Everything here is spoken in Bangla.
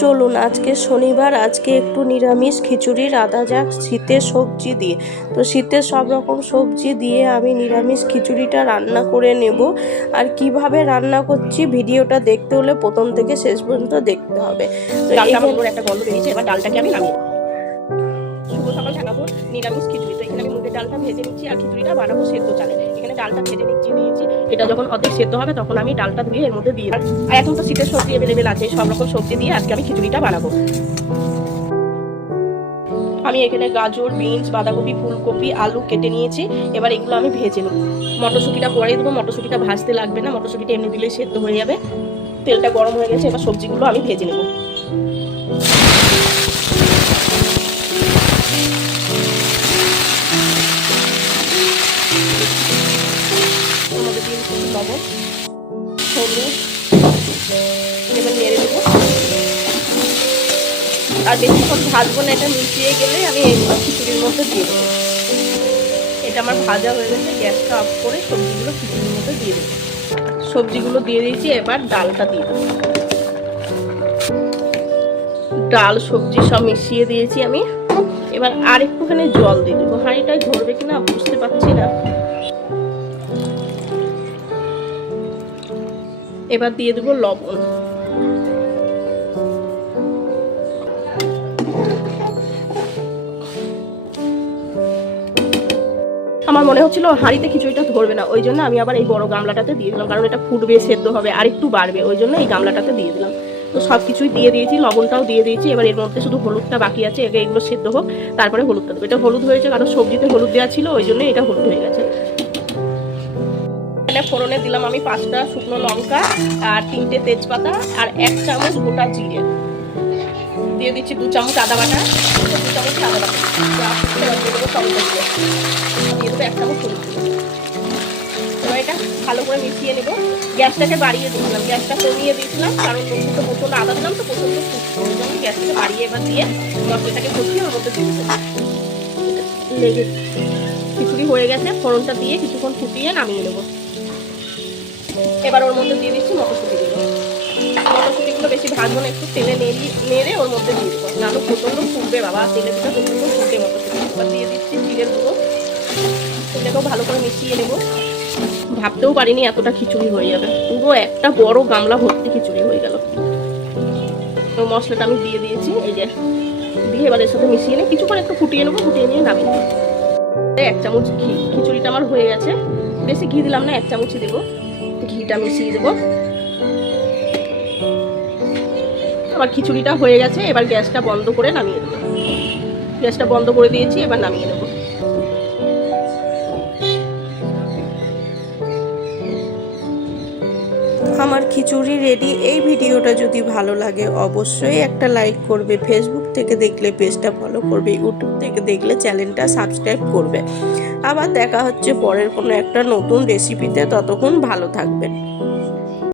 চলুন আজকে শনিবার, আজকে একটু নিরামিষ খিচুড়ি রাঁধা যাক শীতের সবজি দিয়ে। তো শীতের সব রকম সবজি দিয়ে আমি নিরামিষ খিচুড়িটা রান্না করে নেব। আর কিভাবে রান্না করছি ভিডিওটা দেখতে হলে প্রথম থেকে শেষ পর্যন্ত দেখতে হবে। তো ডালটা একটা গন্ধ বেরিয়েছে, এবার ডালটাকে আমি নামিয়ে দেবো। শুভ সকাল ঢাকাবো নিরামিষ খিচুড়ি। তো এখানে আমি মুগের ডালটা ভেজে নিচ্ছি আর খিচুড়িটা বানাবো সেদ্ধ চালে। এখানে ডালটা ভেজে দিয়েছি। এটা যখন অর্ধেক সেদ্ধ হবে তখন আমি ডালটা ধুয়ে এর মধ্যে দিয়ে আর এখন তো শীতের সবজি অ্যাভেলেবেল আছে, সব রকম সবজি দিয়ে আজকে আমি খিচুড়িটা বানাবো। আমি এখানে গাজর, বিনস, বাঁধাকপি, ফুলকপি, আলু কেটে নিয়েছি। এবার এগুলো আমি ভেজে নেব। মটরশুঁটিটা পরে দেবো, মটরশুঁটিটা ভাজতে লাগবে না, মটরশুঁটিটা এমনি দিলে সেদ্ধ হয়ে যাবে। তেলটা গরম হয়ে গেছে, এবার সবজিগুলো আমি ভেজে নেব। লবণ, হলুদ, এবার নেড়ে দেবো। আর বেশিক্ষণ ভাজবো না, এটা মিশিয়ে গেলে আমি এগুলো খিচুড়ির মধ্যে দিয়ে দেবো। এটা আমার ভাজা হয়ে গেছে, গ্যাসটা অফ করে সবজিগুলো খিচুড়ির মধ্যে দিয়ে দেবো। সবজিগুলো দিয়ে দিয়েছি, এবার ডালটা দিয়ে দেবো। ডাল সবজি সব মিশিয়ে দিয়েছি আমি। এবার আর একটুখানি জল দিয়ে দেবো, হাঁড়িটায় ধরবে কিনা বুঝতে পারছি না। এবার দিয়ে দেবো লবণ। আমার মনে হচ্ছিল হাঁড়িতে খিচুড়িটা ধরবে না, ওই জন্য আমি আবার এই বড় গামলাটাতে দিয়ে দিলাম, কারণ এটা ফুটবে, সেদ্ধ হবে আর একটু বাড়বে, ওই জন্য এই গামলাটাতে দিয়ে দিলাম। তো সব কিছুই দিয়ে দিয়েছি, লবণটাও দিয়ে দিয়েছি। এবার এর মধ্যে শুধু হলুদটা বাকি আছে, এগুলো সেদ্ধ হোক, তারপরে হলুদটা দেবো। এটা হলুদ হয়েছে কারণ সবজিতে হলুদ দেওয়া ছিল, ওই জন্য এটা হলুদ হয়ে গেছে। এখানে ফোড়নে দিলাম আমি 5টা শুকনো লঙ্কা আর 3টে তেজপাতা আর 1 চামচ গোটা জিরে। দিয়ে দিচ্ছি 2 চামচ আদা বাটা, 2 চামচ আদা বাটা দিয়ে দেবো টমেটো দিয়ে, দিয়ে দেবো 1 চামচ হলুদ। এবার এটা ভালো করে মিশিয়ে নেবো। গ্যাসটাকে বাড়িয়ে দিয়েছিলাম, গ্যাসটা কমিয়ে দিয়েছিলাম কারণ তো প্রচণ্ড আদা দিলাম, তো প্রচণ্ড ফুটতো, ওই জন্য গ্যাসটাকে বাড়িয়ে এবার দিয়ে মশলাটাকে কষিয়ে ওর মধ্যে দিয়ে দেবো। লেগে খিচুড়ি হয়ে গেছে, ফোড়নটা দিয়ে কিছুক্ষণ ফুটিয়ে নামিয়ে নেবো। এবার ওর মধ্যে দিয়ে দিচ্ছি মটরশুঁটিগুলো। মটরশুঁটিগুলো বেশি ভাজবো না, একটু তেলে নেড়ে ওর মধ্যে দিয়ে দেবো, নাহলে প্রচণ্ড ফুটবে বাবা, তেলে দিতে প্রচণ্ড ফুটে মটরশুঁটি। এবার দিয়ে দিচ্ছি জিরের গুঁড়ো, এটাকেও ভালো করে মিশিয়ে নেবো। ভাবতেও পারিনি এতটা খিচুড়ি হয়ে যাবে, পুরো একটা বড় গামলা ভর্তি খিচুড়ি হয়ে গেল। তো মশলাটা আমি দিয়ে দিয়েছি, এই যে দিয়ে এবার এর সাথে মিশিয়ে নিয়ে কিছুক্ষণ একটু ফুটিয়ে নেবো, ফুটিয়ে নিয়ে নামিয়ে নেবো। 1 চামচ ঘি, খিচুড়িটা আমার হয়ে গেছে, বেশি ঘি দিলাম না, 1 চামচই দেবো। ঘিটা মিশিয়ে দেবো। আমার খিচুড়িটা হয়ে গেছে, এবার গ্যাসটা বন্ধ করে নামিয়ে দেবো। গ্যাসটা বন্ধ করে দিয়েছি, এবার নামিয়ে নেবো। আমার খিচুড়ি রেডি। এই ভিডিওটা যদি ভালো লাগে অবশ্যই একটা লাইক করবে, ফেসবুক থেকে দেখলে পেজটা ফলো করবে, ইউটিউব থেকে দেখলে চ্যানেলটা সাবস্ক্রাইব করবে। আবার দেখা হচ্ছে পরের কোনো একটা নতুন রেসিপিতে, ততক্ষণ ভালো থাকবেন।